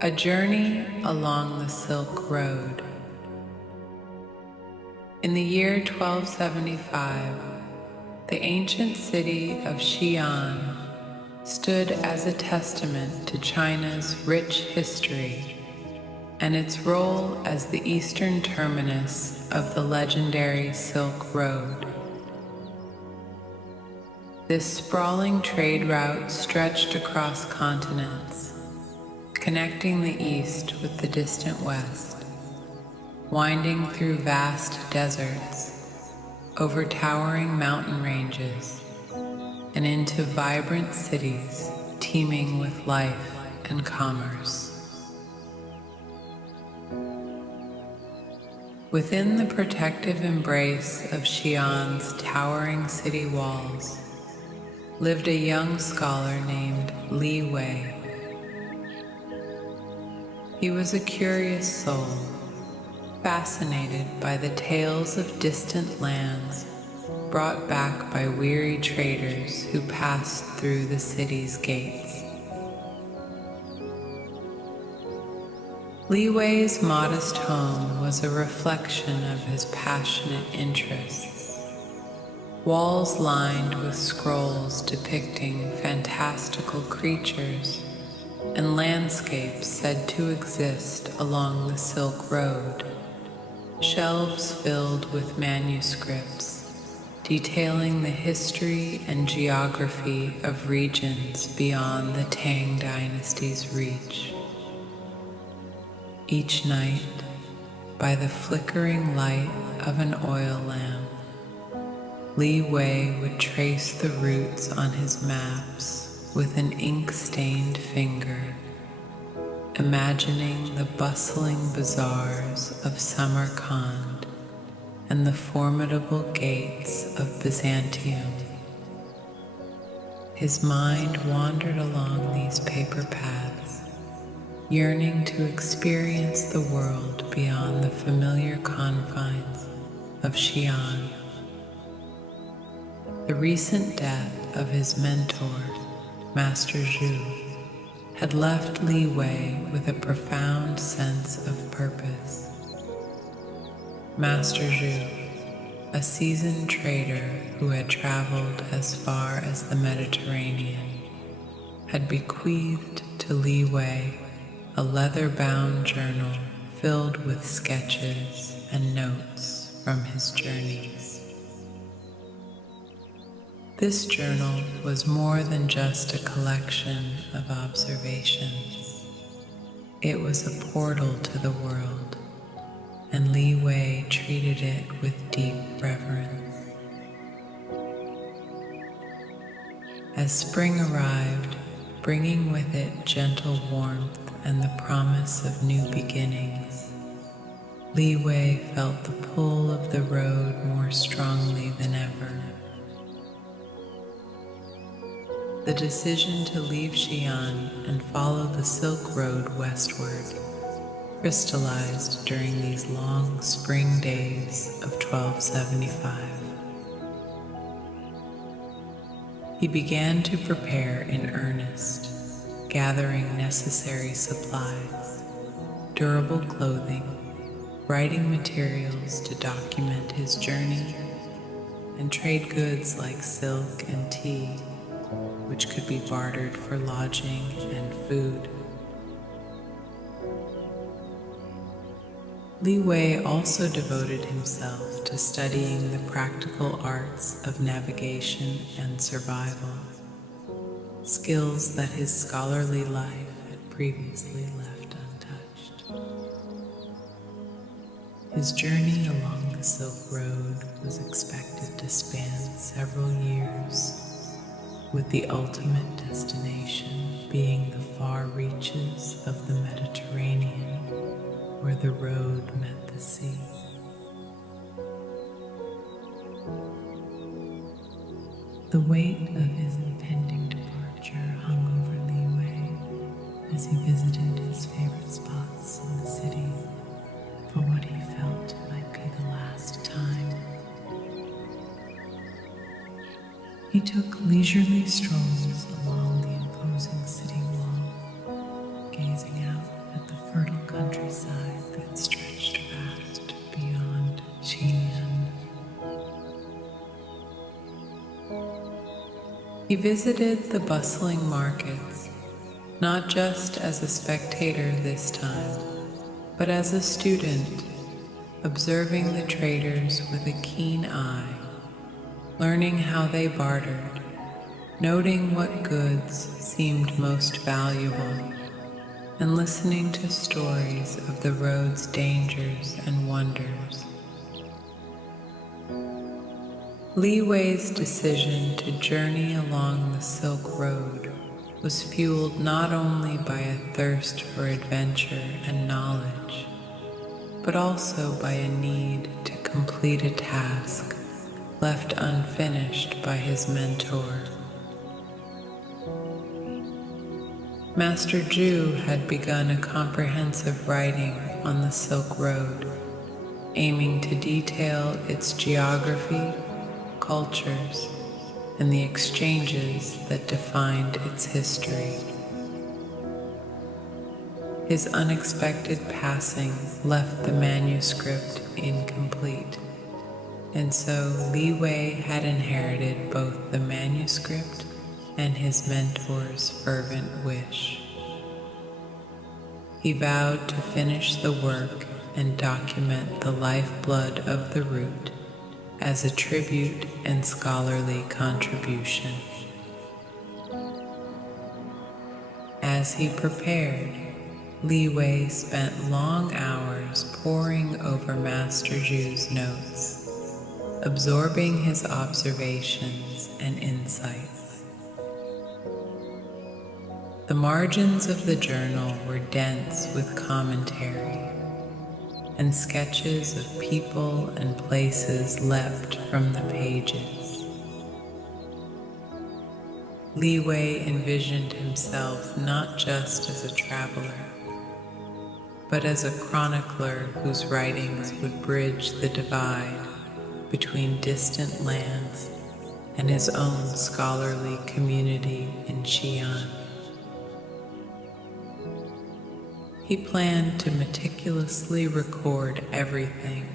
A journey along the Silk Road. In the year 1275, the ancient city of Xi'an stood as a testament to China's rich history and its role as the eastern terminus of the legendary Silk Road. This sprawling trade route stretched across continents, connecting the east with the distant west, winding through vast deserts, over towering mountain ranges, and into vibrant cities teeming with life and commerce. Within the protective embrace of Xi'an's towering city walls lived a young scholar named Li Wei. He was a curious soul, fascinated by the tales of distant lands brought back by weary traders who passed through the city's gates. Li Wei's modest home was a reflection of his passionate interests. Walls lined with scrolls depicting fantastical creatures and landscapes said to exist along the Silk Road, shelves filled with manuscripts detailing the history and geography of regions beyond the Tang dynasty's reach. Each night, by the flickering light of an oil lamp, Li Wei would trace the routes on his maps with an ink-stained finger, imagining the bustling bazaars of Samarkand and the formidable gates of Byzantium. His mind wandered along these paper paths, yearning to experience the world beyond the familiar confines of Xi'an. The recent death of his mentor, Master Zhu, had left Li Wei with a profound sense of purpose. Master Zhu, a seasoned trader who had traveled as far as the Mediterranean, had bequeathed to Li Wei a leather-bound journal filled with sketches and notes from his journeys. This journal was more than just a collection of observations. It was a portal to the world, and Li Wei treated it with deep reverence. As spring arrived, bringing with it gentle warmth and the promise of new beginnings, Li Wei felt the pull of the road more strongly than ever. The decision to leave Xi'an and follow the Silk Road westward crystallized during these long spring days of 1275. He began to prepare in earnest, gathering necessary supplies, durable clothing, writing materials to document his journey, and trade goods like silk and tea, which could be bartered for lodging and food. Li Wei also devoted himself to studying the practical arts of navigation and survival, skills that his scholarly life had previously left untouched. His journey along the Silk Road was expected to span several years, with the ultimate destination being the far reaches of the Mediterranean, where the road met the sea. The weight of his impending departure hung over Li Wei as he visited his favorite spots in the city for what he felt might be the last time. He took leisurely strolls along the imposing city wall, gazing out countryside that stretched vast beyond Xi'an. He visited the bustling markets, not just as a spectator this time, but as a student, observing the traders with a keen eye, learning how they bartered, noting what goods seemed most valuable, and listening to stories of the road's dangers and wonders. Li Wei's decision to journey along the Silk Road was fueled not only by a thirst for adventure and knowledge, but also by a need to complete a task left unfinished by his mentor. Master Zhu had begun a comprehensive writing on the Silk Road, aiming to detail its geography, cultures, and the exchanges that defined its history. His unexpected passing left the manuscript incomplete, and so Li Wei had inherited both the manuscript and his mentor's fervent wish. He vowed to finish the work and document the lifeblood of the route as a tribute and scholarly contribution. As he prepared, Li Wei spent long hours poring over Master Zhu's notes, absorbing his observations and insights. The margins of the journal were dense with commentary, and sketches of people and places leapt from the pages. Li Wei envisioned himself not just as a traveler, but as a chronicler whose writings would bridge the divide between distant lands and his own scholarly community in Xi'an. He planned to meticulously record everything,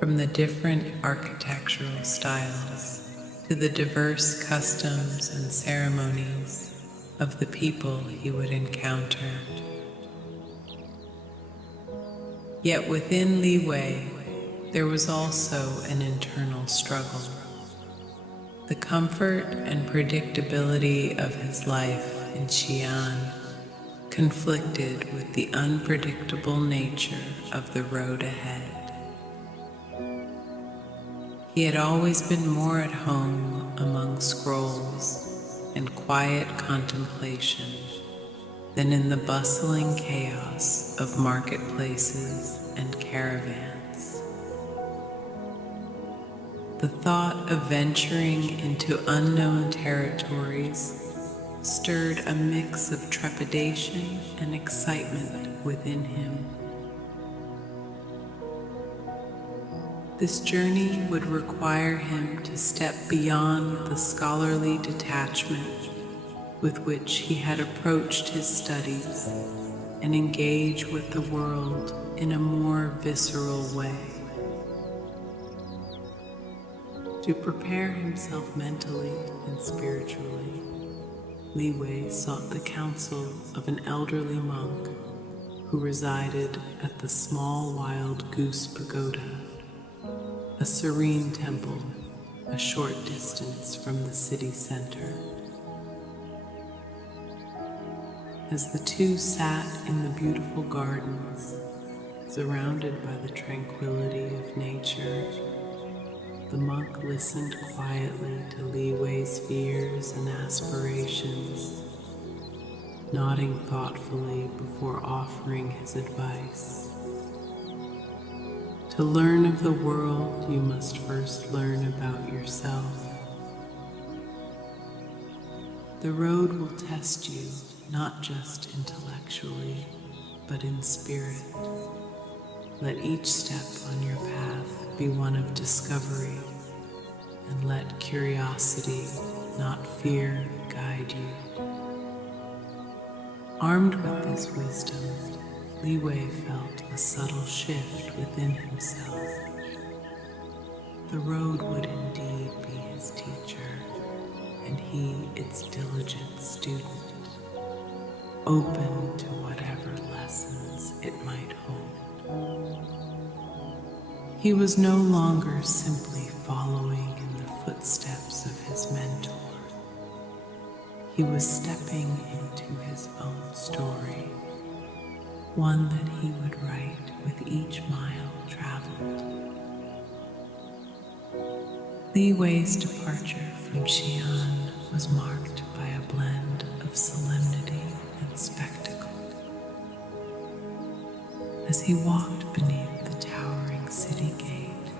from the different architectural styles to the diverse customs and ceremonies of the people he would encounter. Yet within Li Wei, there was also an internal struggle. The comfort and predictability of his life in Xi'an conflicted with the unpredictable nature of the road ahead. He had always been more at home among scrolls and quiet contemplation than in the bustling chaos of marketplaces and caravans. The thought of venturing into unknown territories stirred a mix of trepidation and excitement within him. This journey would require him to step beyond the scholarly detachment with which he had approached his studies and engage with the world in a more visceral way. To prepare himself mentally and spiritually, Li Wei sought the counsel of an elderly monk who resided at the small Wild Goose Pagoda, a serene temple a short distance from the city center. As the two sat in the beautiful gardens, surrounded by the tranquility of nature, the monk listened quietly to Li Wei's fears and aspirations, nodding thoughtfully before offering his advice. To learn of the world, you must first learn about yourself. The road will test you, not just intellectually, but in spirit. Let each step on your path be one of discovery, and let curiosity, not fear, guide you. Armed with this wisdom, Li Wei felt a subtle shift within himself. The road would indeed be his teacher, and he its diligent student, open to whatever lessons it might hold. He was no longer simply following in the footsteps of his mentor. He was stepping into his own story, one that he would write with each mile traveled. Li Wei's departure from Xi'an was marked by a blend of solemnity and spectacle. As he walked beneath the towering city gate,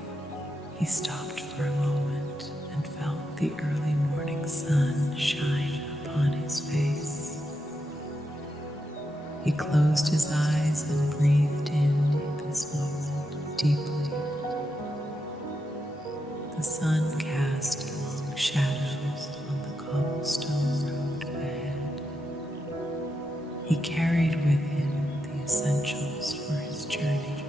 he stopped for a moment and felt the early morning sun shine upon his face. He closed his eyes and breathed in this moment deeply. The sun cast long shadows on the cobblestone road ahead. He carried with him the essentials for his journey: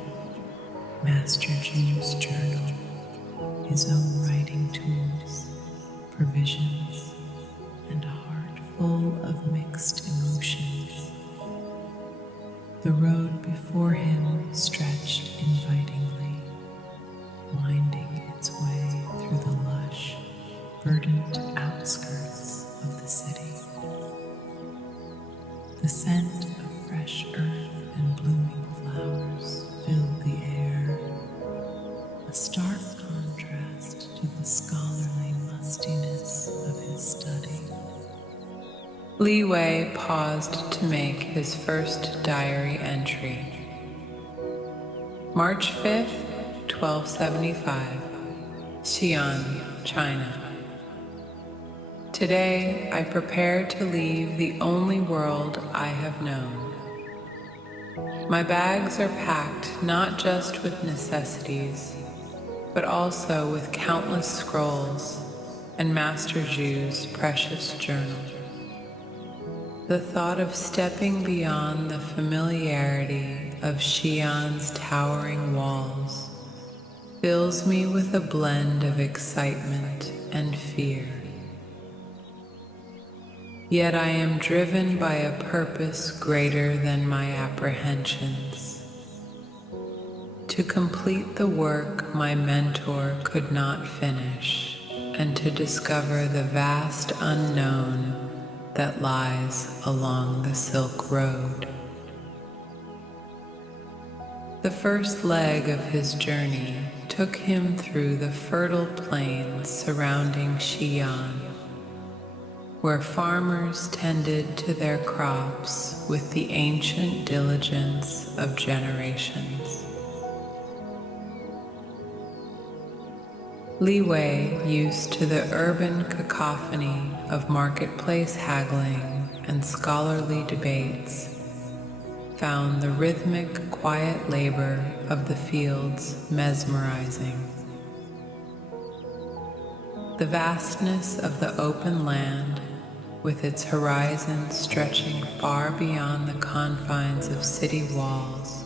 Master Ju's journal, his own writing tools, provisions, and a heart full of mixed emotions. The road before him stretched invitingly, winding its way through the lush, verdant outskirts of the city. The scent of fresh earth and blooming flowers filled the air, a stark contrast to the scholarly mustiness of his study. Li Wei paused to make his first diary entry. March 5th, 1275, Xi'an, China. Today I prepare to leave the only world I have known. My bags are packed not just with necessities, but also with countless scrolls and Master Ju's precious journal. The thought of stepping beyond the familiarity of Xi'an's towering walls fills me with a blend of excitement and fear. Yet I am driven by a purpose greater than my apprehensions: to complete the work my mentor could not finish, and to discover the vast unknown that lies along the Silk Road. The first leg of his journey took him through the fertile plains surrounding Xi'an, where farmers tended to their crops with the ancient diligence of generations. Li Wei, used to the urban cacophony of marketplace haggling and scholarly debates, found the rhythmic, quiet labor of the fields mesmerizing. The vastness of the open land, with its horizon stretching far beyond the confines of city walls,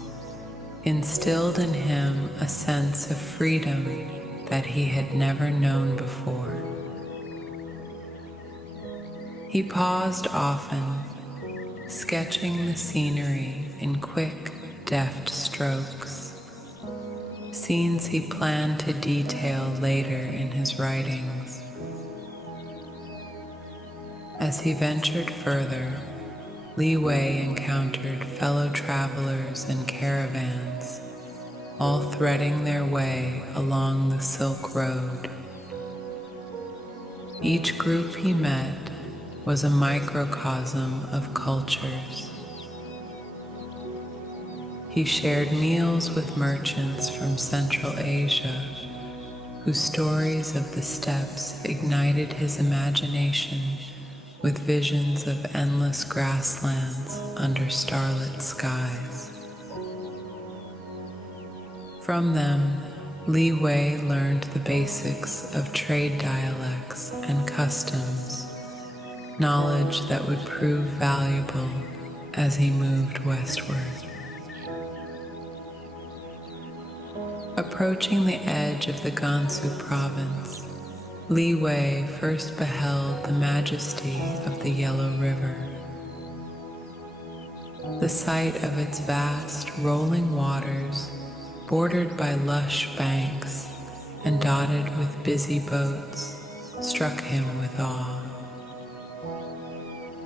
instilled in him a sense of freedom that he had never known before. He paused often, sketching the scenery in quick, deft strokes, scenes he planned to detail later in his writings. As he ventured further, Li Wei encountered fellow travelers and caravans, all threading their way along the Silk Road. Each group he met was a microcosm of cultures. He shared meals with merchants from Central Asia, whose stories of the steppes ignited his imagination with visions of endless grasslands under starlit skies. From them, Li Wei learned the basics of trade dialects and customs, knowledge that would prove valuable as he moved westward. Approaching the edge of the Gansu province, Li Wei first beheld the majesty of the Yellow River. The sight of its vast, rolling waters, bordered by lush banks and dotted with busy boats, struck him with awe.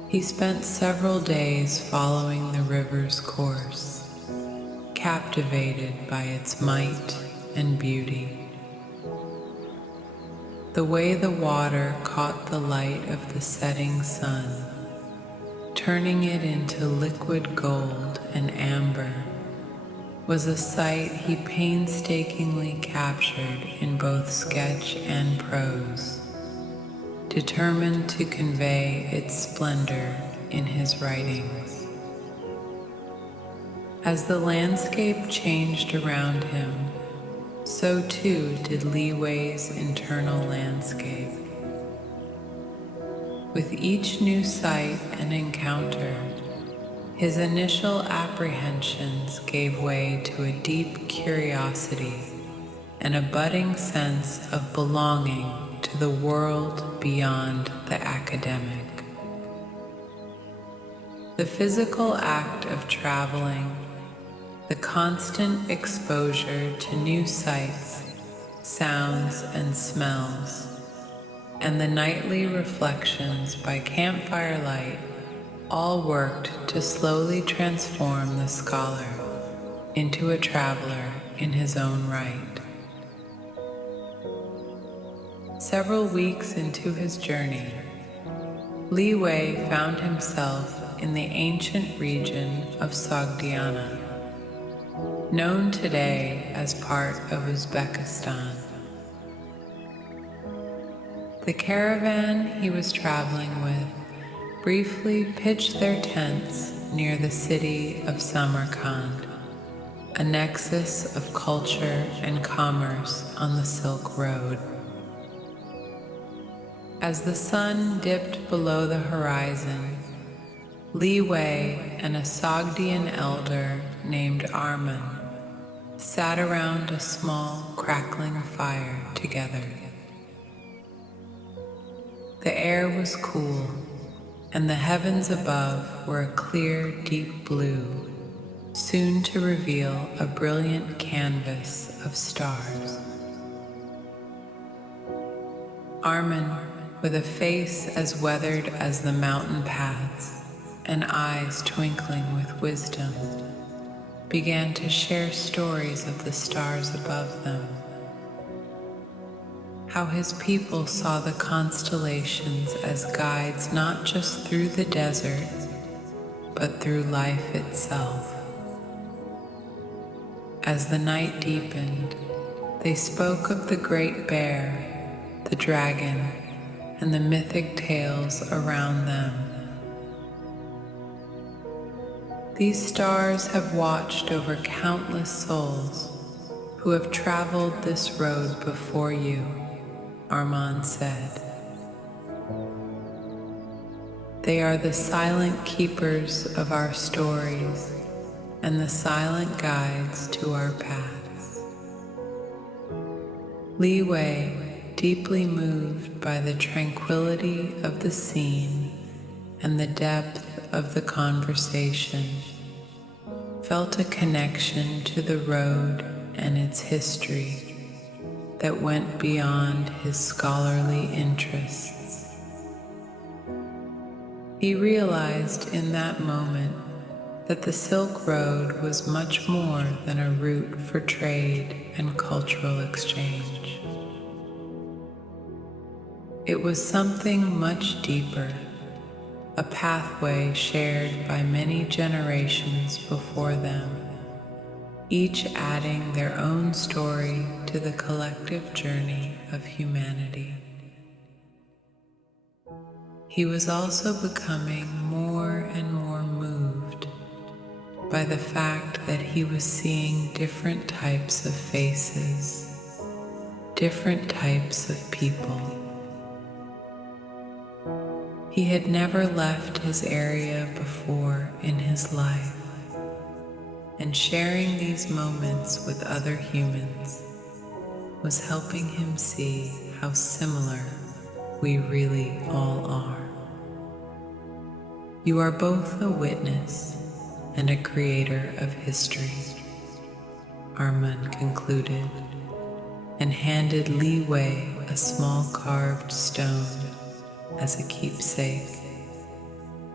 He spent several days following the river's course, captivated by its might and beauty. The way the water caught the light of the setting sun, turning it into liquid gold and amber, was a sight he painstakingly captured in both sketch and prose, determined to convey its splendor in his writings. As the landscape changed around him, so too did Li Wei's internal landscape. With each new sight and encounter, his initial apprehensions gave way to a deep curiosity and a budding sense of belonging to the world beyond the academic. The physical act of traveling, the constant exposure to new sights, sounds, and smells, and the nightly reflections by campfire light all worked to slowly transform the scholar into a traveler in his own right. Several weeks into his journey, Li Wei found himself in the ancient region of Sogdiana, known today as part of Uzbekistan. The caravan he was traveling with briefly pitched their tents near the city of Samarkand, a nexus of culture and commerce on the Silk Road. As the sun dipped below the horizon, Li Wei and a Sogdian elder named Arman sat around a small crackling fire together. The air was cool, and the heavens above were a clear, deep blue, soon to reveal a brilliant canvas of stars. Arman, with a face as weathered as the mountain paths and eyes twinkling with wisdom, began to share stories of the stars above them. How his people saw the constellations as guides not just through the desert, but through life itself. As the night deepened, they spoke of the Great Bear, the dragon, and the mythic tales around them. These stars have watched over countless souls who have traveled this road before you, Arman said. They are the silent keepers of our stories and the silent guides to our paths. Li Wei, deeply moved by the tranquility of the scene and the depth of the conversation, felt a connection to the road and its history that went beyond his scholarly interests. He realized in that moment that the Silk Road was much more than a route for trade and cultural exchange. It was something much deeper, a pathway shared by many generations before them, each adding their own story to the collective journey of humanity. He was also becoming more and more moved by the fact that he was seeing different types of faces, different types of people. He had never left his area before in his life, and sharing these moments with other humans was helping him see how similar we really all are. You are both a witness and a creator of history, Armand concluded, and handed Li Wei a small carved stone as a keepsake.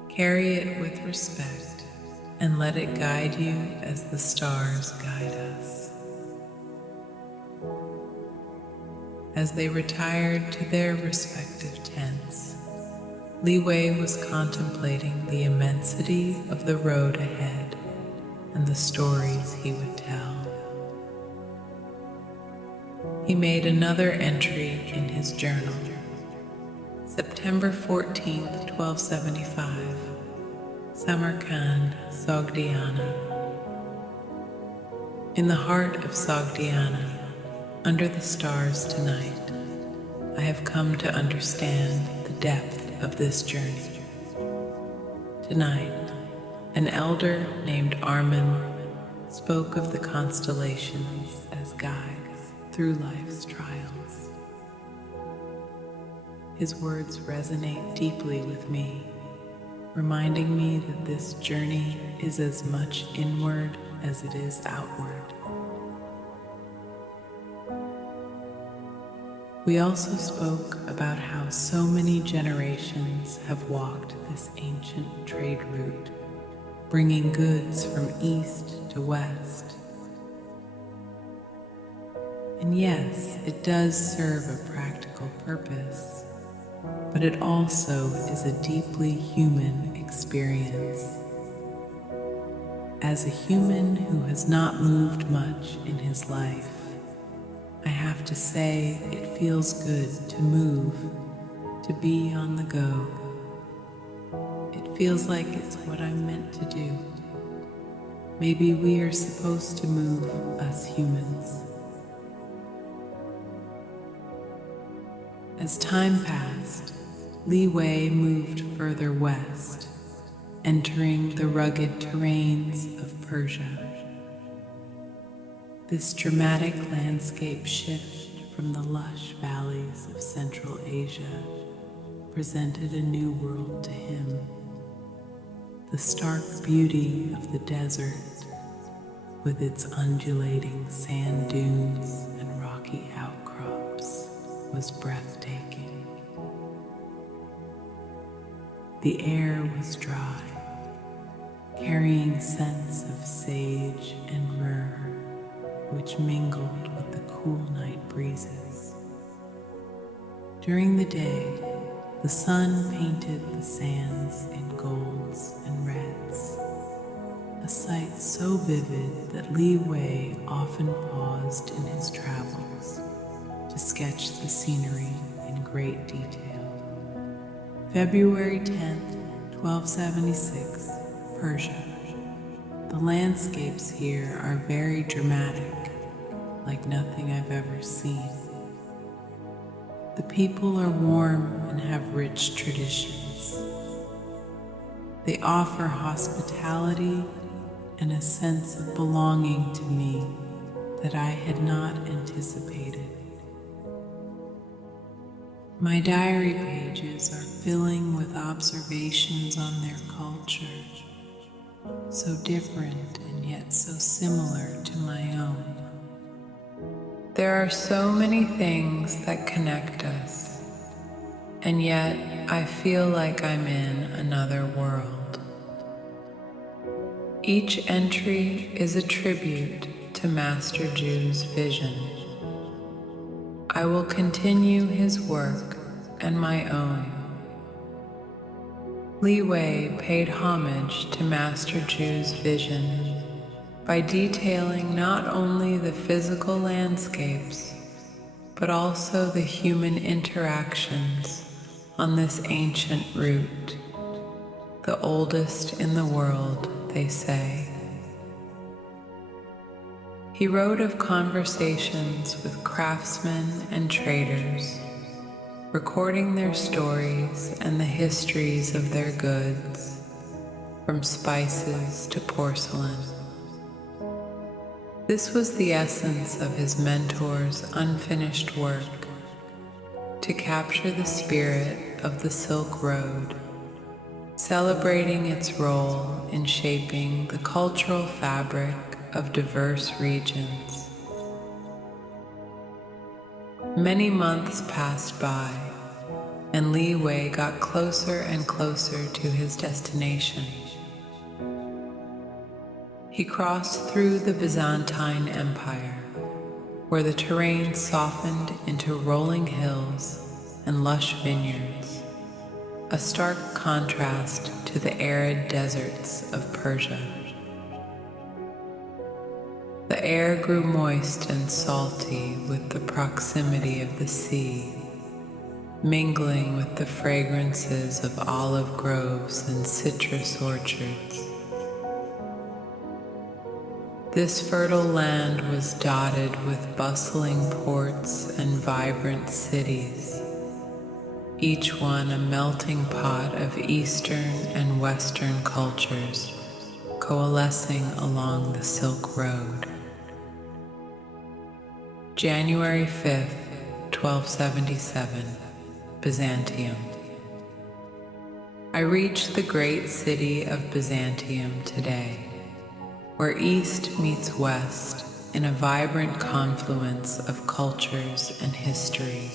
Carry it with respect and let it guide you as the stars guide us. As they retired to their respective tents, Li Wei was contemplating the immensity of the road ahead and the stories he would tell. He made another entry in his journal. September 14th, 1275, Samarkand, Sogdiana. In the heart of Sogdiana, under the stars tonight, I have come to understand the depth of this journey. Tonight, an elder named Armand spoke of the constellations as guides through life's trials. His words resonate deeply with me, reminding me that this journey is as much inward as it is outward. We also spoke about how so many generations have walked this ancient trade route, bringing goods from east to west. And yes, it does serve a practical purpose, but it also is a deeply human experience. As a human who has not moved much in his life, I have to say it feels good to move, to be on the go. It feels like it's what I'm meant to do. Maybe we are supposed to move, us humans. As time passed, Li Wei moved further west, entering the rugged terrains of Persia. This dramatic landscape shift from the lush valleys of Central Asia presented a new world to him. The stark beauty of the desert, with its undulating sand dunes and rocky outcrops, was breathtaking. The air was dry, carrying scents of sage and myrrh, which mingled with the cool night breezes. During the day, the sun painted the sands in golds and reds, a sight so vivid that Li Wei often paused in his travels to sketch the scenery in great detail. February 10th, 1276, Persia. The landscapes here are very dramatic, like nothing I've ever seen. The people are warm and have rich traditions. They offer hospitality and a sense of belonging to me that I had not anticipated. My diary pages are filling with observations on their culture, so different and yet so similar to my own. There are so many things that connect us, and yet I feel like I'm in another world. Each entry is a tribute to Master Ju's vision. I will continue his work and my own. Li Wei paid homage to Master Ju's vision by detailing not only the physical landscapes, but also the human interactions on this ancient route, the oldest in the world, they say. He wrote of conversations with craftsmen and traders, recording their stories and the histories of their goods, from spices to porcelain. This was the essence of his mentor's unfinished work, to capture the spirit of the Silk Road, celebrating its role in shaping the cultural fabric of diverse regions. Many months passed by, and Li Wei got closer and closer to his destination. He crossed through the Byzantine Empire, where the terrain softened into rolling hills and lush vineyards, a stark contrast to the arid deserts of Persia. The air grew moist and salty with the proximity of the sea, mingling with the fragrances of olive groves and citrus orchards. This fertile land was dotted with bustling ports and vibrant cities, each one a melting pot of Eastern and Western cultures coalescing along the Silk Road. January 5th, 1277, Byzantium. I reached the great city of Byzantium today, where East meets West in a vibrant confluence of cultures and history.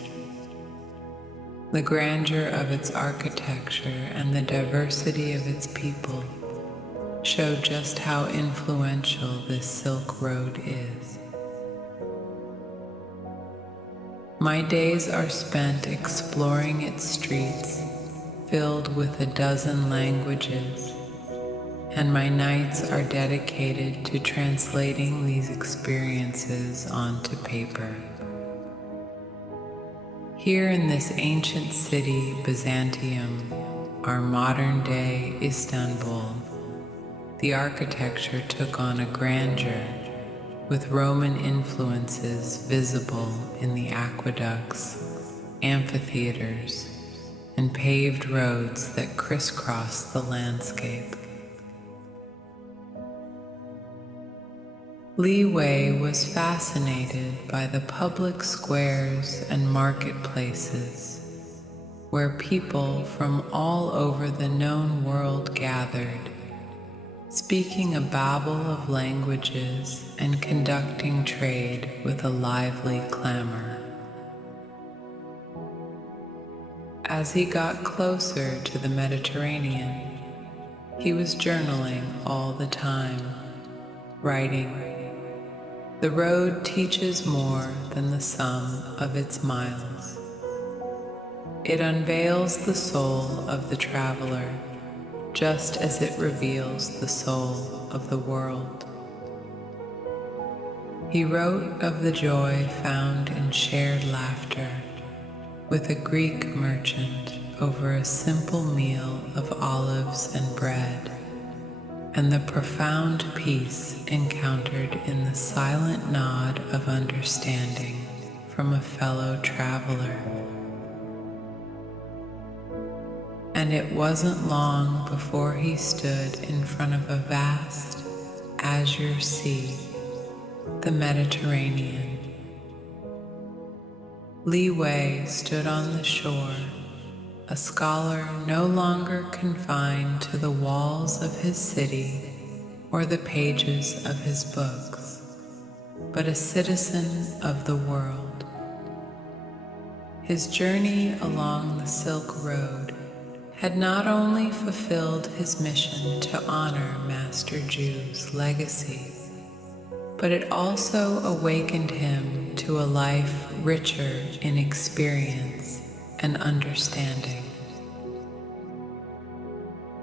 The grandeur of its architecture and the diversity of its people show just how influential this Silk Road is. My days are spent exploring its streets, filled with a dozen languages, and my nights are dedicated to translating these experiences onto paper. Here in this ancient city, Byzantium, our modern-day Istanbul, the architecture took on a grandeur, with Roman influences visible in the aqueducts, amphitheaters, and paved roads that crisscross the landscape. Li Wei was fascinated by the public squares and marketplaces, where people from all over the known world gathered, speaking a babel of languages and conducting trade with a lively clamor. As he got closer to the Mediterranean, he was journaling all the time, writing, "The road teaches more than the sum of its miles. It unveils the soul of the traveler, just as it reveals the soul of the world." He wrote of the joy found in shared laughter with a Greek merchant over a simple meal of olives and bread, and the profound peace encountered in the silent nod of understanding from a fellow traveler. And it wasn't long before he stood in front of a vast azure sea, the Mediterranean. Li Wei stood on the shore, a scholar no longer confined to the walls of his city or the pages of his books, but a citizen of the world. His journey along the Silk Road had not only fulfilled his mission to honor Master Ju's legacy, but it also awakened him to a life richer in experience and understanding.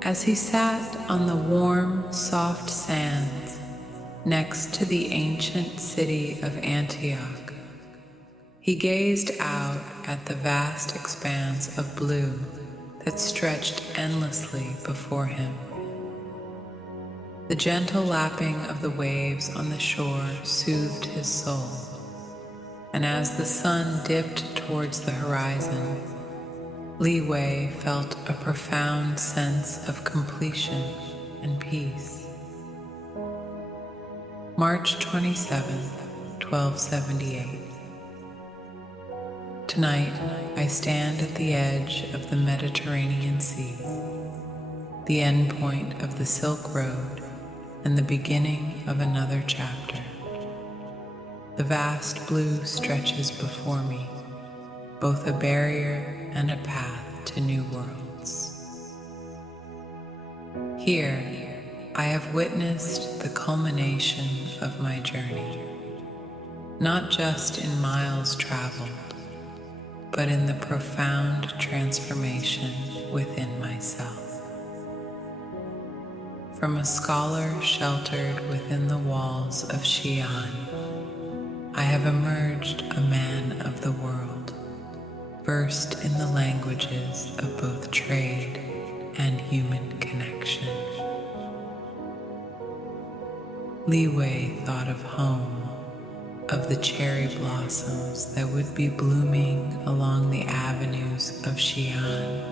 As he sat on the warm, soft sands next to the ancient city of Antioch, he gazed out at the vast expanse of blue that stretched endlessly before him. The gentle lapping of the waves on the shore soothed his soul, and as the sun dipped towards the horizon, Li Wei felt a profound sense of completion and peace. March 27th, 1278. Tonight, I stand at the edge of the Mediterranean Sea, the end point of the Silk Road and the beginning of another chapter. The vast blue stretches before me, both a barrier and a path to new worlds. Here, I have witnessed the culmination of my journey, not just in miles traveled, but in the profound transformation within myself. From a scholar sheltered within the walls of Xi'an, I have emerged a man of the world, versed in the languages of both trade and human connection. Li Wei thought of home, of the cherry blossoms that would be blooming along the avenues of Xi'an,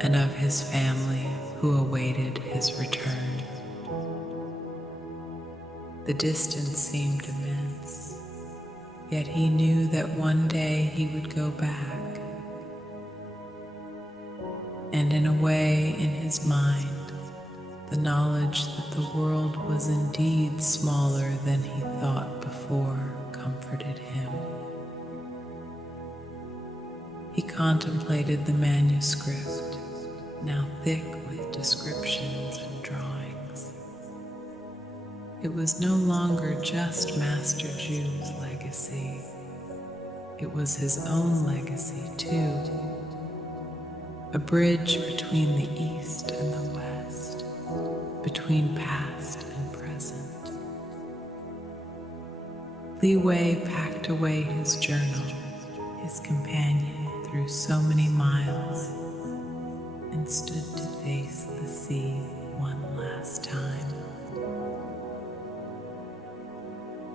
and of his family who awaited his return. The distance seemed immense, yet he knew that one day he would go back. And in a way, in his mind, the knowledge that the world was indeed smaller than he thought before comforted him. He contemplated the manuscript, now thick with descriptions and drawings. It was no longer just Master Ju's legacy. It was his own legacy too. A bridge between the East and the West, between past and present. Li Wei packed away his journal, his companion through so many miles, and stood to face the sea one last time.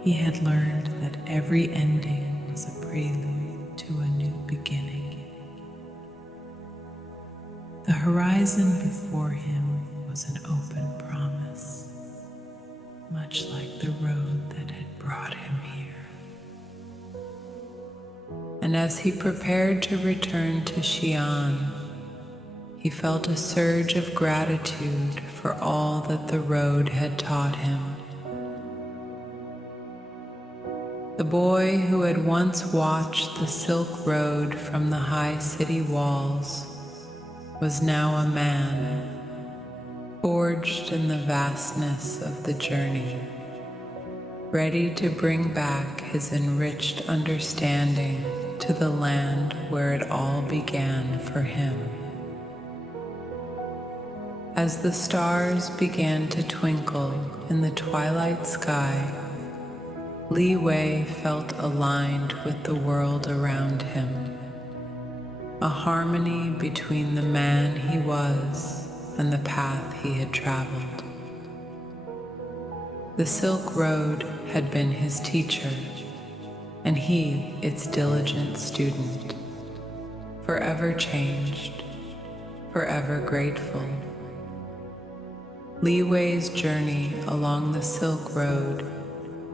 He had learned that every ending was a prelude to a new beginning. The horizon before him was an open promise, much like the road that had brought him here. And as he prepared to return to Xi'an, he felt a surge of gratitude for all that the road had taught him. The boy who had once watched the Silk Road from the high city walls was now a man, forged in the vastness of the journey, ready to bring back his enriched understanding to the land where it all began for him. As the stars began to twinkle in the twilight sky, Li Wei felt aligned with the world around him, a harmony between the man he was and the path he had traveled. The Silk Road had been his teacher, and he its diligent student, forever changed, forever grateful. Li Wei's journey along the Silk Road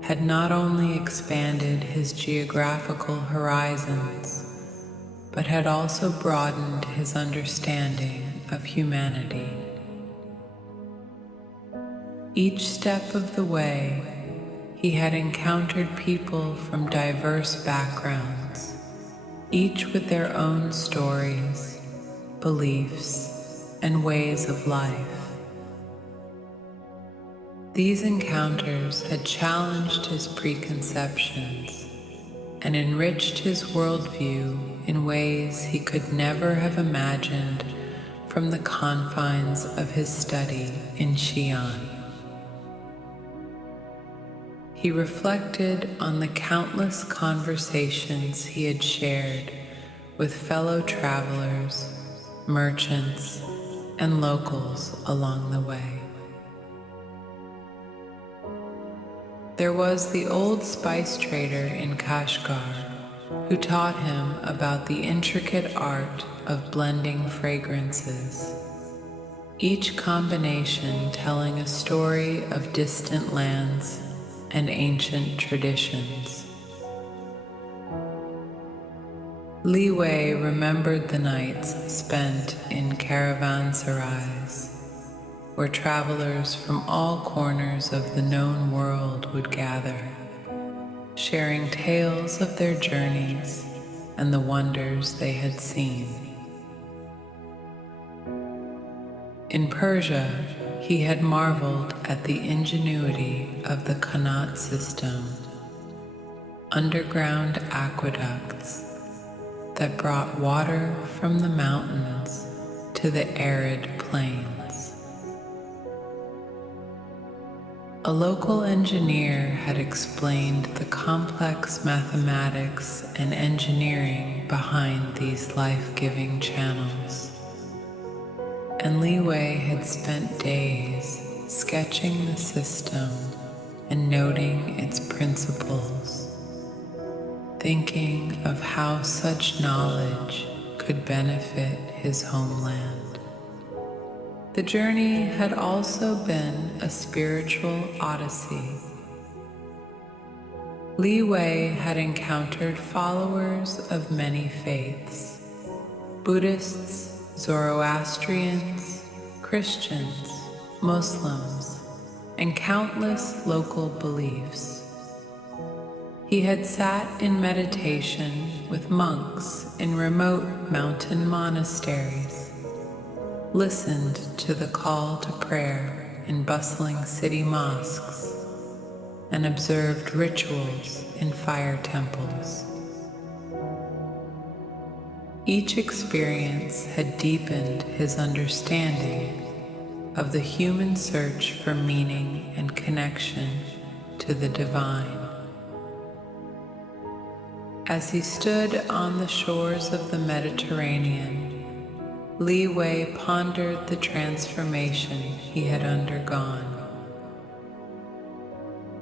had not only expanded his geographical horizons, but had also broadened his understanding of humanity. Each step of the way, he had encountered people from diverse backgrounds, each with their own stories, beliefs, and ways of life. These encounters had challenged his preconceptions and enriched his worldview in ways he could never have imagined from the confines of his study in Xi'an. He reflected on the countless conversations he had shared with fellow travelers, merchants, and locals along the way. There was the old spice trader in Kashgar who taught him about the intricate art of blending fragrances, each combination telling a story of distant lands and ancient traditions. Li Wei remembered the nights spent in caravanserais, where travelers from all corners of the known world would gather, sharing tales of their journeys and the wonders they had seen. In Persia, he had marveled at the ingenuity of the Qanat system, underground aqueducts that brought water from the mountains to the arid plains. A local engineer had explained the complex mathematics and engineering behind these life-giving channels, and Li Wei had spent days sketching the system and noting its principles, thinking of how such knowledge could benefit his homeland. The journey had also been a spiritual odyssey. Li Wei had encountered followers of many faiths: Buddhists, Zoroastrians, Christians, Muslims, and countless local beliefs. He had sat in meditation with monks in remote mountain monasteries, listened to the call to prayer in bustling city mosques, and observed rituals in fire temples. Each experience had deepened his understanding of the human search for meaning and connection to the divine. As he stood on the shores of the Mediterranean, Li Wei pondered the transformation he had undergone.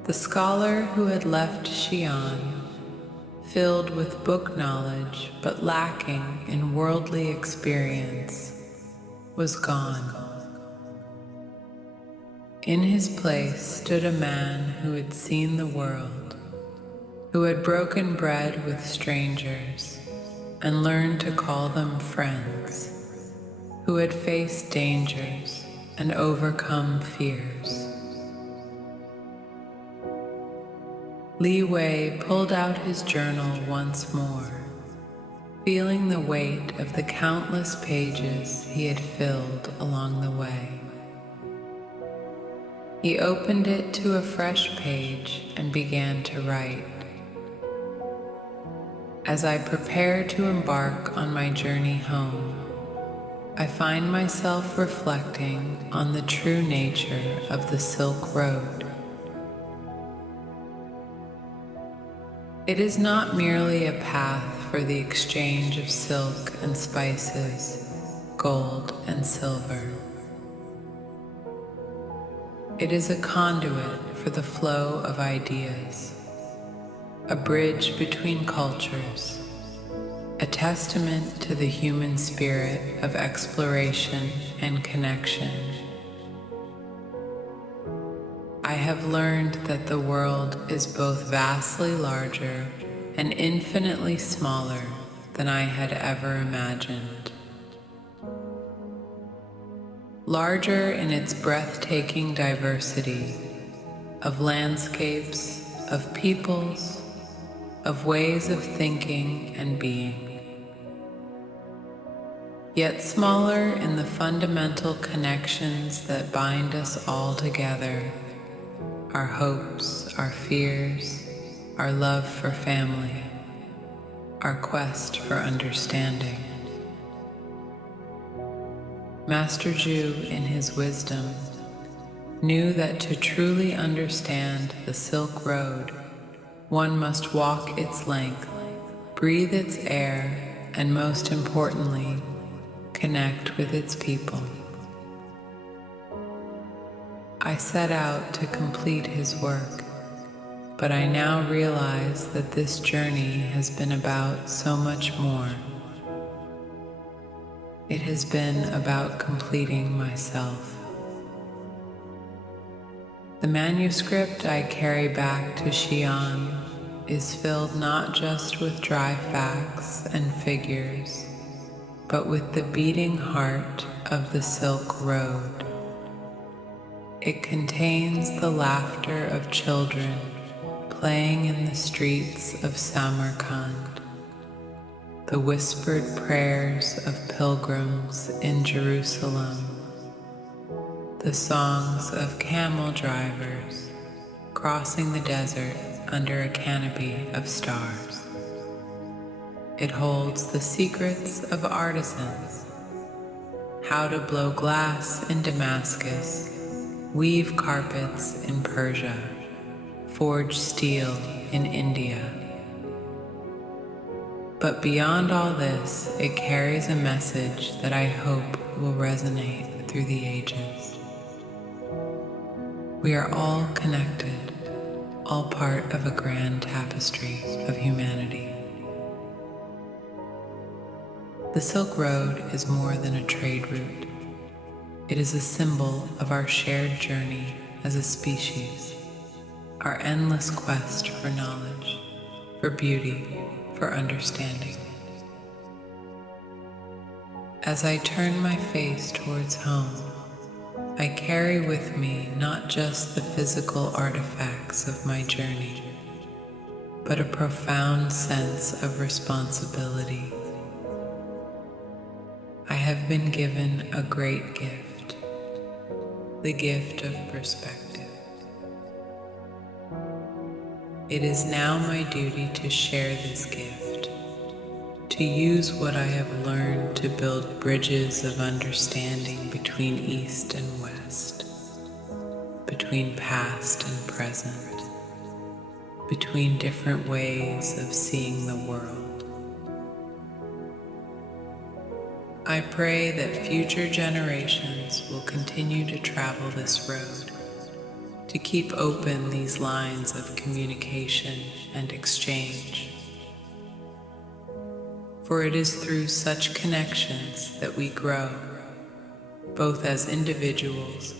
The scholar who had left Xi'an, filled with book knowledge but lacking in worldly experience, was gone. In his place stood a man who had seen the world, who had broken bread with strangers and learned to call them friends, who had faced dangers and overcome fears. Li Wei pulled out his journal once more, feeling the weight of the countless pages he had filled along the way. He opened it to a fresh page and began to write. As I prepare to embark on my journey home, I find myself reflecting on the true nature of the Silk Road. It is not merely a path for the exchange of silk and spices, gold and silver. It is a conduit for the flow of ideas, a bridge between cultures, a testament to the human spirit of exploration and connection. I have learned that the world is both vastly larger and infinitely smaller than I had ever imagined. Larger in its breathtaking diversity of landscapes, of peoples, of ways of thinking and being, yet smaller in the fundamental connections that bind us all together, our hopes, our fears, our love for family, our quest for understanding. Master Ju, in his wisdom, knew that to truly understand the Silk Road, one must walk its length, breathe its air, and most importantly, connect with its people. I set out to complete his work, but I now realize that this journey has been about so much more. It has been about completing myself. The manuscript I carry back to Xi'an is filled not just with dry facts and figures, but with the beating heart of the Silk Road. It contains the laughter of children playing in the streets of Samarkand, the whispered prayers of pilgrims in Jerusalem, the songs of camel drivers crossing the desert under a canopy of stars. It holds the secrets of artisans, how to blow glass in Damascus, weave carpets in Persia, forge steel in India. But beyond all this, it carries a message that I hope will resonate through the ages. We are all connected, all part of a grand tapestry of humanity. The Silk Road is more than a trade route. It is a symbol of our shared journey as a species, our endless quest for knowledge, for beauty, for understanding. As I turn my face towards home, I carry with me not just the physical artifacts of my journey, but a profound sense of responsibility. I have been given a great gift, the gift of perspective. It is now my duty to share this gift, to use what I have learned to build bridges of understanding between East and West, between past and present, between different ways of seeing the world. I pray that future generations will continue to travel this road, to keep open these lines of communication and exchange. For it is through such connections that we grow, both as individuals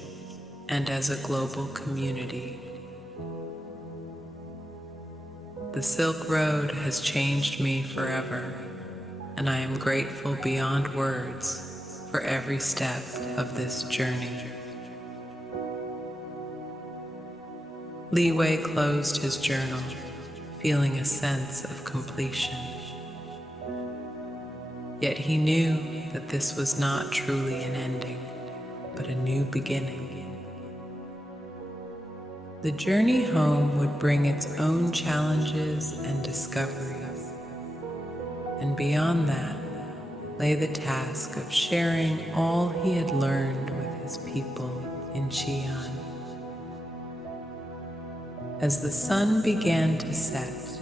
and as a global community. The Silk Road has changed me forever, and I am grateful beyond words for every step of this journey. Li Wei closed his journal, feeling a sense of completion. Yet he knew that this was not truly an ending, but a new beginning. The journey home would bring its own challenges and discoveries. And beyond that lay the task of sharing all he had learned with his people in Xi'an. As the sun began to set,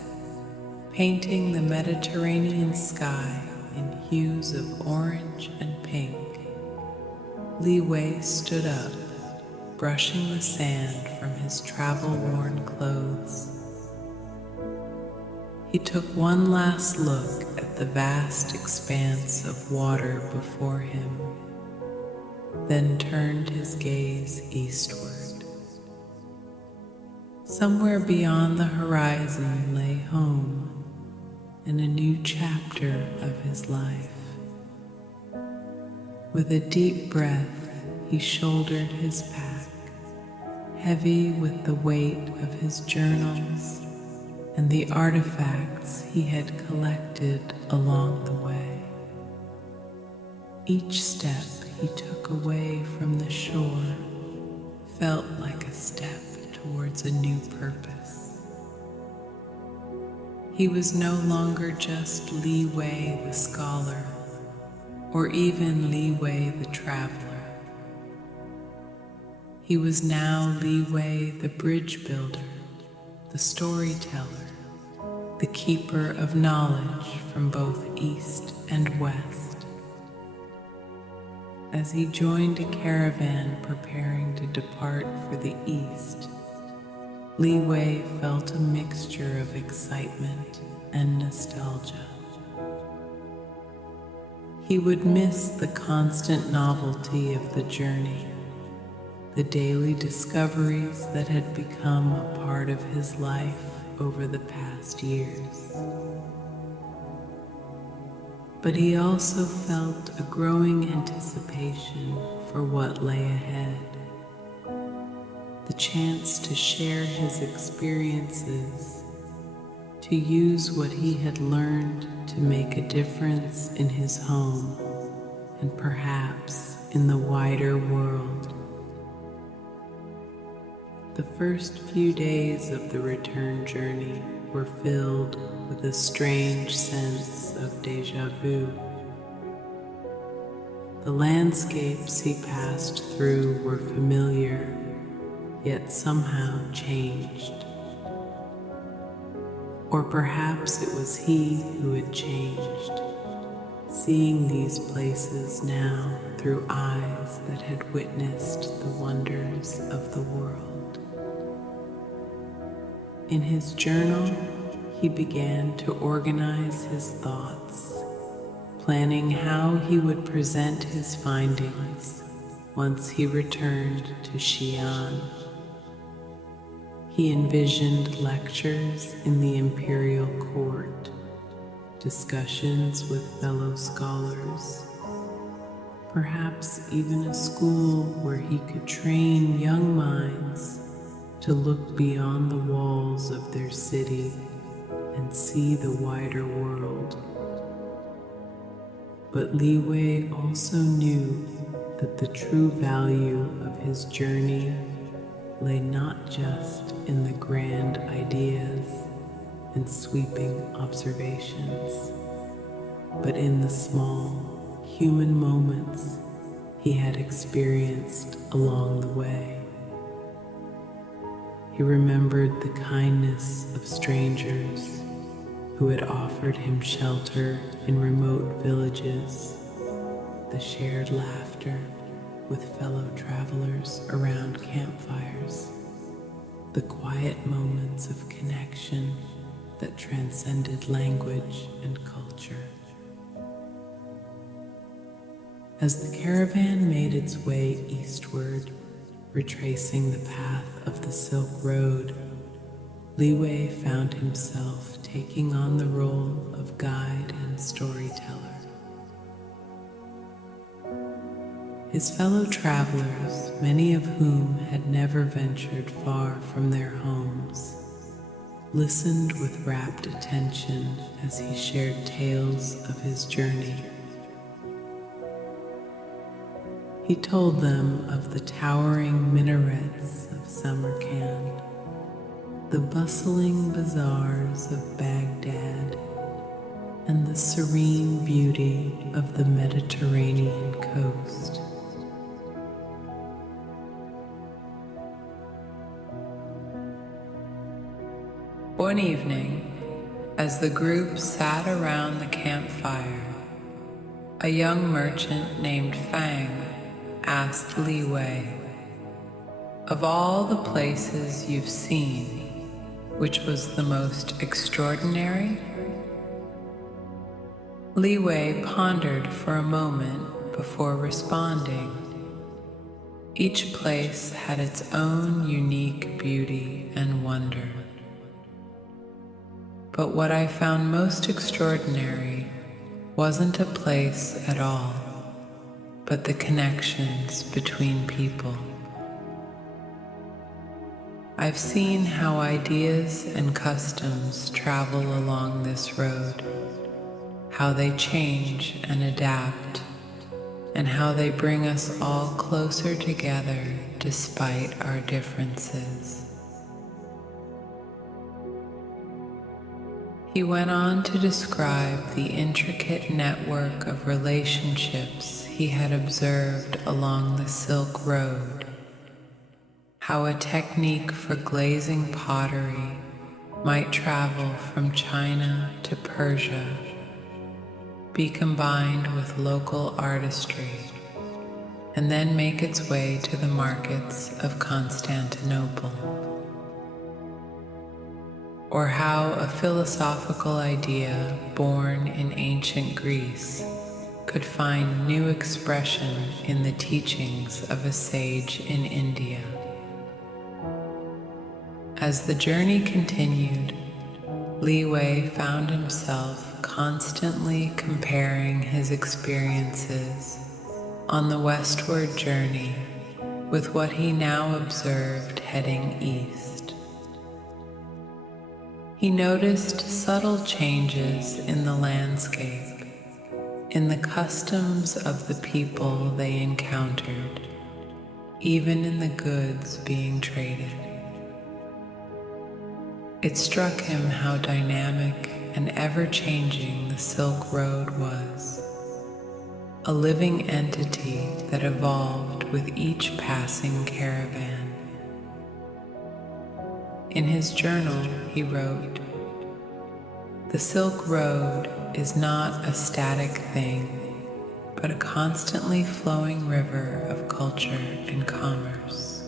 painting the Mediterranean sky in hues of orange and pink, Li Wei stood up, brushing the sand from his travel-worn clothes. He took one last look at the vast expanse of water before him, then turned his gaze eastward. Somewhere beyond the horizon lay home and a new chapter of his life. With a deep breath, he shouldered his pack, heavy with the weight of his journals and the artifacts he had collected along the way. Each step he took away from the shore felt like a step towards a new purpose. He was no longer just Li Wei the scholar, or even Li Wei the traveler. He was now Li Wei the bridge builder, the storyteller, the keeper of knowledge from both East and West. As he joined a caravan preparing to depart for the East, Li Wei felt a mixture of excitement and nostalgia. He would miss the constant novelty of the journey, the daily discoveries that had become a part of his life over the past years. But he also felt a growing anticipation for what lay ahead, the chance to share his experiences, to use what he had learned to make a difference in his home and perhaps in the wider world. The first few days of the return journey were filled with a strange sense of déjà vu. The landscapes he passed through were familiar, yet somehow changed. Or perhaps it was he who had changed, seeing these places now through eyes that had witnessed the wonders of the world. In his journal, he began to organize his thoughts, planning how he would present his findings once he returned to Xi'an. He envisioned lectures in the imperial court, discussions with fellow scholars, perhaps even a school where he could train young minds to look beyond the walls of their city and see the wider world. But Li Wei also knew that the true value of his journey lay not just in the grand ideas and sweeping observations, but in the small human moments he had experienced along the way. He remembered the kindness of strangers who had offered him shelter in remote villages, the shared laughter with fellow travelers around campfires, the quiet moments of connection that transcended language and culture. As the caravan made its way eastward, retracing the path of the Silk Road, Li Wei found himself taking on the role of guide and storyteller. His fellow travelers, many of whom had never ventured far from their homes, listened with rapt attention as he shared tales of his journey. He told them of the towering minarets of Samarkand, the bustling bazaars of Baghdad, and the serene beauty of the Mediterranean coast. One evening, as the group sat around the campfire, a young merchant named Fang asked Li Wei, "Of all the places you've seen, which was the most extraordinary?" Li Wei pondered for a moment before responding. Each place had its own unique beauty and wonder. But what I found most extraordinary wasn't a place at all, but the connections between people. I've seen how ideas and customs travel along this road, how they change and adapt, and how they bring us all closer together despite our differences. He went on to describe the intricate network of relationships he had observed along the Silk Road, how a technique for glazing pottery might travel from China to Persia, be combined with local artistry, and then make its way to the markets of Constantinople. Or how a philosophical idea born in ancient Greece could find new expression in the teachings of a sage in India. As the journey continued, Li Wei found himself constantly comparing his experiences on the westward journey with what he now observed heading east. He noticed subtle changes in the landscape, in the customs of the people they encountered, even in the goods being traded. It struck him how dynamic and ever-changing the Silk Road was, a living entity that evolved with each passing caravan. In his journal, he wrote, "The Silk Road is not a static thing, but a constantly flowing river of culture and commerce.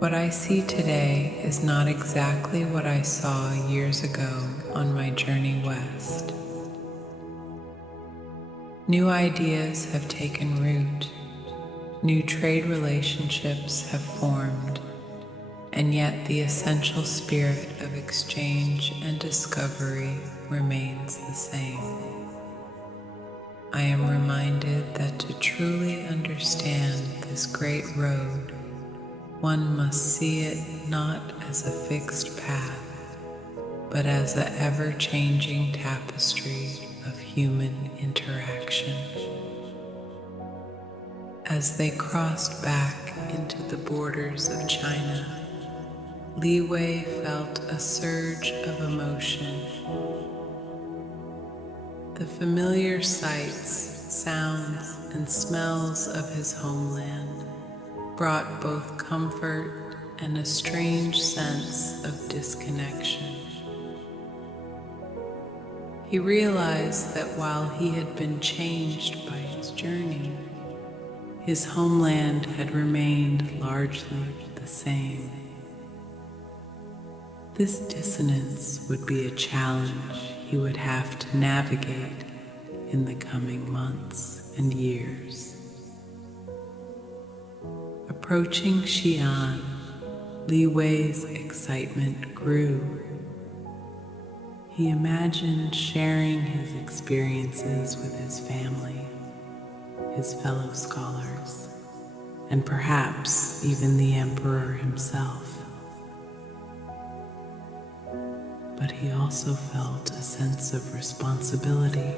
What I see today is not exactly what I saw years ago on my journey west. New ideas have taken root, new trade relationships have formed, and yet the essential spirit of exchange and discovery remains the same. I am reminded that to truly understand this great road, one must see it not as a fixed path, but as an ever-changing tapestry of human interaction." As they crossed back into the borders of China, Li Wei felt a surge of emotion. The familiar sights, sounds, and smells of his homeland brought both comfort and a strange sense of disconnection. He realized that while he had been changed by his journey, his homeland had remained largely the same. This dissonance would be a challenge he would have to navigate in the coming months and years. Approaching Xi'an, Li Wei's excitement grew. He imagined sharing his experiences with his family, his fellow scholars, and perhaps even the emperor himself. But he also felt a sense of responsibility.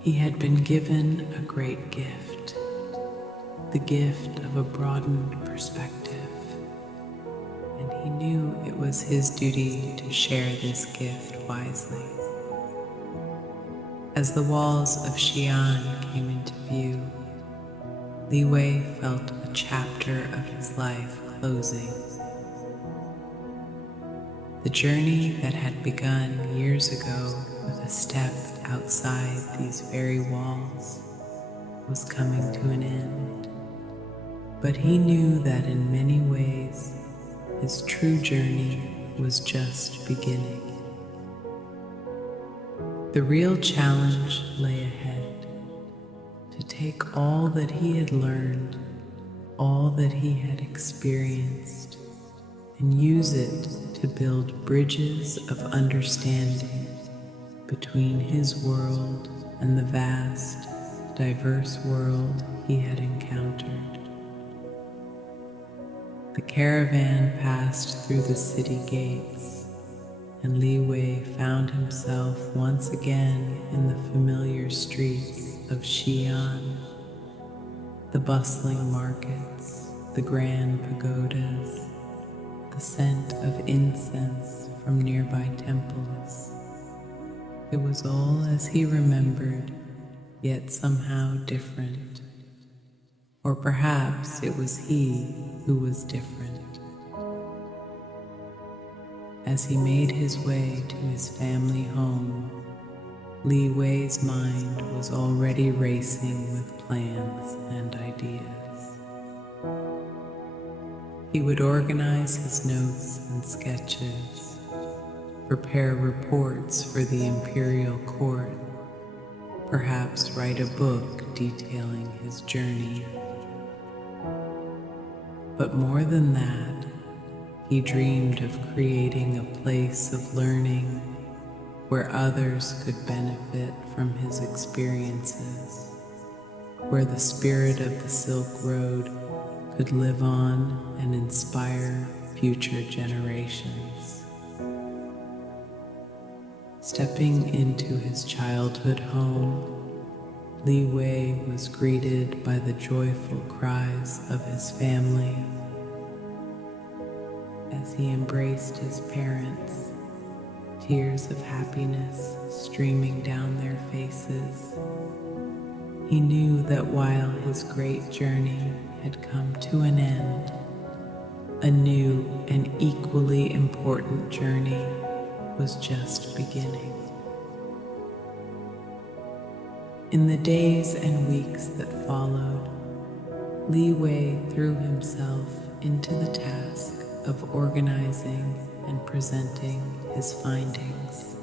He had been given a great gift, the gift of a broadened perspective, and he knew it was his duty to share this gift wisely. As the walls of Xi'an came into view, Li Wei felt a chapter of his life closing. The journey that had begun years ago with a step outside these very walls was coming to an end. But he knew that in many ways, his true journey was just beginning. The real challenge lay ahead, to take all that he had learned, all that he had experienced, and use it to build bridges of understanding between his world and the vast, diverse world he had encountered. The caravan passed through the city gates, and Li Wei found himself once again in the familiar streets of Xi'an, the bustling markets, the grand pagodas, the scent of incense from nearby temples. It was all as he remembered, yet somehow different. Or perhaps it was he who was different. As he made his way to his family home, Li Wei's mind was already racing with plans and ideas. He would organize his notes and sketches, prepare reports for the imperial court, perhaps write a book detailing his journey. But more than that, he dreamed of creating a place of learning where others could benefit from his experiences, where the spirit of the Silk Road could live on and inspire future generations. Stepping into his childhood home, Li Wei was greeted by the joyful cries of his family. As he embraced his parents, tears of happiness streaming down their faces, he knew that while his great journey had come to an end, a new and equally important journey was just beginning. In the days and weeks that followed, Li Wei threw himself into the task of organizing and presenting his findings.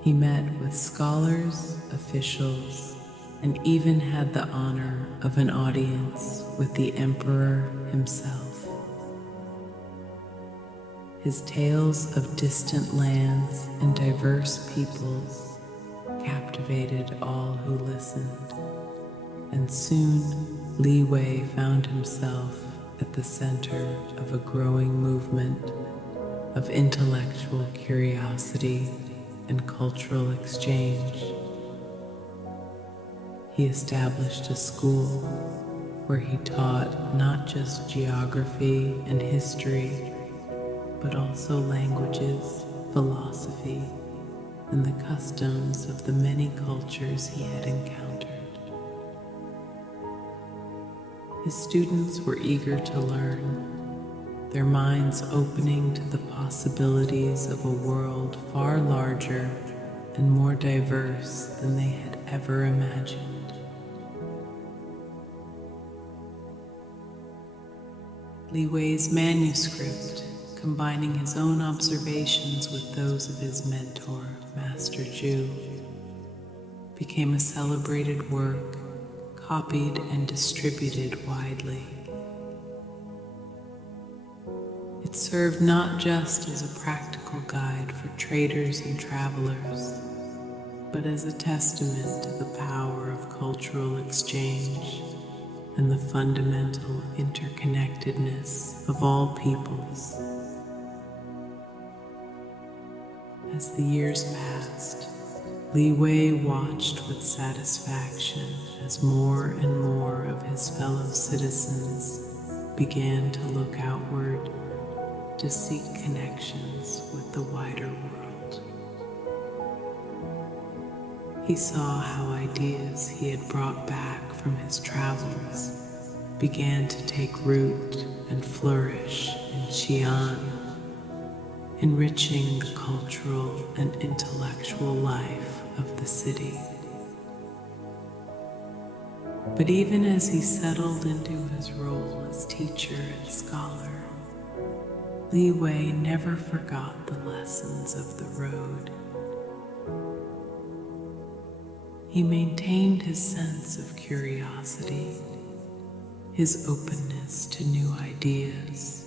He met with scholars, officials, and even had the honor of an audience with the emperor himself. His tales of distant lands and diverse peoples captivated all who listened, and soon Li Wei found himself at the center of a growing movement of intellectual curiosity and cultural exchange. He established a school where he taught not just geography and history, but also languages, philosophy, and the customs of the many cultures he had encountered. His students were eager to learn, their minds opening to the possibilities of a world far larger and more diverse than they had ever imagined. Li Wei's manuscript, combining his own observations with those of his mentor, Master Zhu, became a celebrated work, copied and distributed widely. It served not just as a practical guide for traders and travelers, but as a testament to the power of cultural exchange and the fundamental interconnectedness of all peoples. As the years passed, Li Wei watched with satisfaction as more and more of his fellow citizens began to look outward to seek connections with the wider world. He saw how ideas he had brought back from his travels began to take root and flourish in Xi'an, enriching the cultural and intellectual life of the city. But even as he settled into his role as teacher and scholar, Li Wei never forgot the lessons of the road. He maintained his sense of curiosity, his openness to new ideas,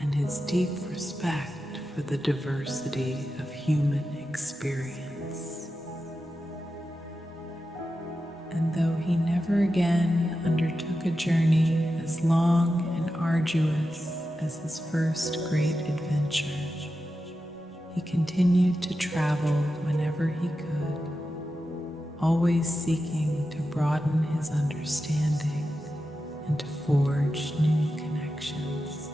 and his deep respect for the diversity of human experience. And though he never again undertook a journey as long and arduous as his first great adventure, he continued to travel whenever he could, always seeking to broaden his understanding and to forge new connections.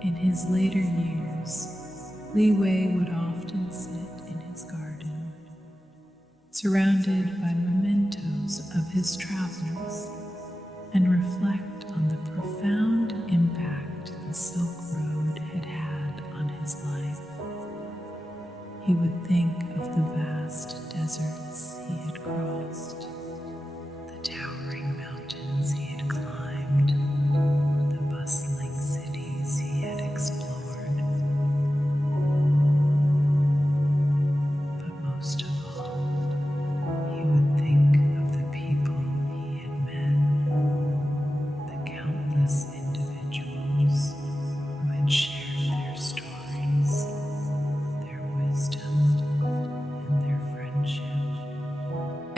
In his later years, Li Wei would often sit in his garden, surrounded by mementos of his travels, and reflect on the profound impact the Silk Road had had on his life. He would think of the vast deserts he had crossed, the towering mountains he had climbed, the bustling cities he had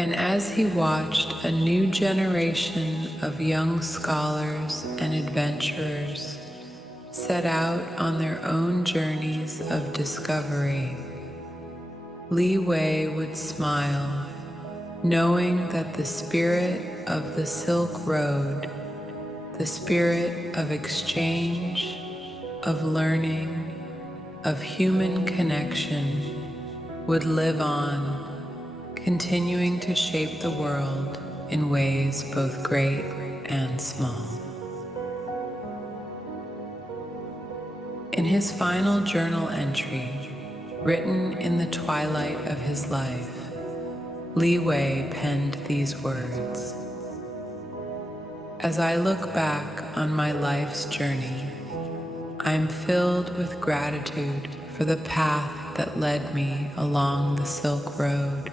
And as he watched a new generation of young scholars and adventurers set out on their own journeys of discovery, Li Wei would smile, knowing that the spirit of the Silk Road, the spirit of exchange, of learning, of human connection, would live on, continuing to shape the world in ways both great and small. In his final journal entry, written in the twilight of his life, Li Wei penned these words: "As I look back on my life's journey, I am filled with gratitude for the path that led me along the Silk Road.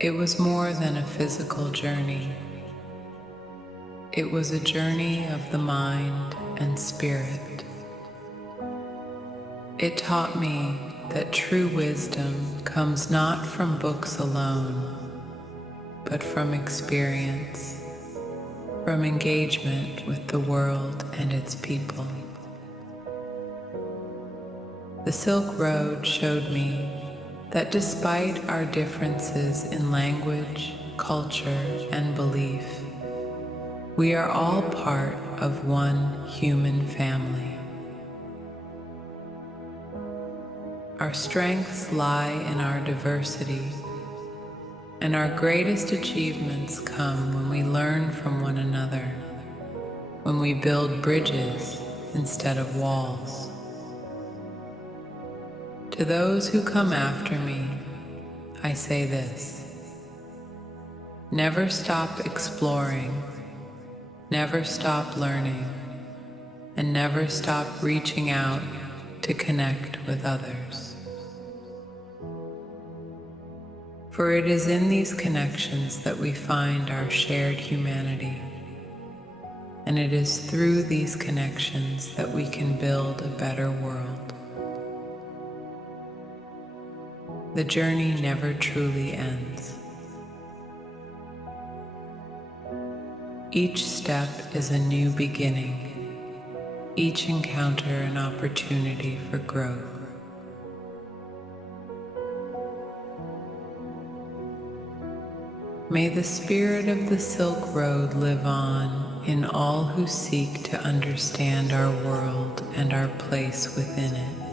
It was more than a physical journey. It was a journey of the mind and spirit. It taught me that true wisdom comes not from books alone, but from experience, from engagement with the world and its people. The Silk Road showed me that despite our differences in language, culture, and belief, we are all part of one human family. Our strengths lie in our diversity, and our greatest achievements come when we learn from one another, when we build bridges instead of walls. To those who come after me, I say this: never stop exploring, never stop learning, and never stop reaching out to connect with others. For it is in these connections that we find our shared humanity, and it is through these connections that we can build a better world. The journey never truly ends. Each step is a new beginning, each encounter an opportunity for growth. May the spirit of the Silk Road live on in all who seek to understand our world and our place within it.